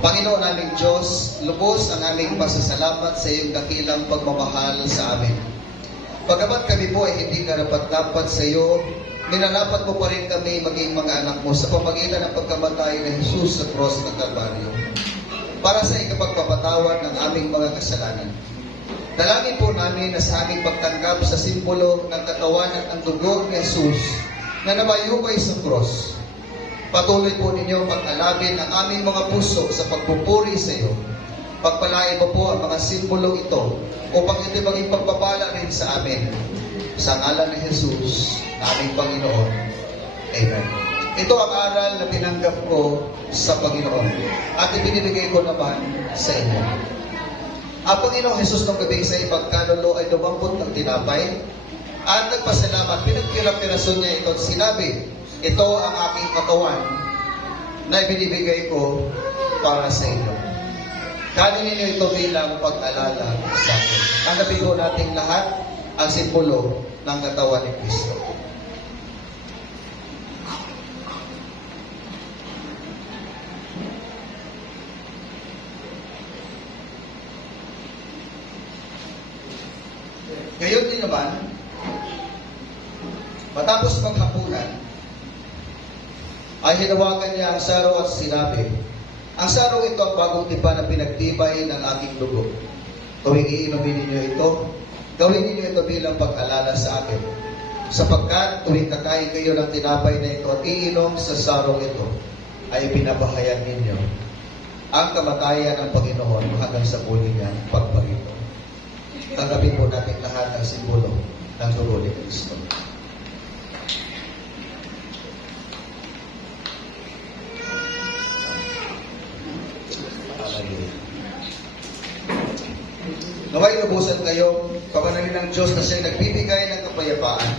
Panginoon naming Diyos, lubos ang aming pasasalamat sa iyong dakilang pagmamahal sa amin. Bagamat kami po ay hindi karapat-dapat sa iyo, minarapat mo pa rin kami maging mga anak mo sa pamagitan ng pagkamatay ng Jesus sa cross ng Kalbaryo para sa ikapagpapatawad ng aming mga kasalanan. Dalangin po namin na sa aming pagtanggap sa simbolo ng katawan at ang dugo ni Jesus na namayubay sa cross, patuloy po ninyo pag-alabin ang aming mga puso sa pagpupuri sa iyo. Pagpalain mo po ang mga simbolo ito upang ito maging pagpapala rin sa amin. Sa ngalan ni Jesus, aming Panginoon. Amen. Ito ang aral na tinanggap ko sa Panginoon at ibinibigay ko naman sa inyo. Ang Panginoong Jesus nung gabi sa ipagkanulo ay dumampot ng tinapay at nagpasalamat. Pinagpira-pirason niya ito at sinabi, ito ang aking katawan na ibinibigay ko para sa inyo. Kanin ninyo ito bilang pag-alala sa akin. Tanggapin ko nating lahat ang simbolo ng katawan ni Kristo. Ngayon din naman, matapos maghapunan, ay hinawakan niya ang saro at sinabi, ang saro ito ang bagong tipan na pinagtibay ng aking dugo. Tuwing iinumin ninyo ito, gawin ninyo ito bilang pag-alala sa akin. Sapagkat tuwing kakain kayo ng tinapay na ito at iinom sa sarong ito, ay pinapahayag ninyo ang kamatayan ng Panginoon hanggang sa muli niyang pagparito. Tanggapin po natin lahat ang simbolo ng dugo ni Kristo. Naway lubusan kayo, kapanalin ng Diyos na siya'y nagbibigay ng kapayapaan.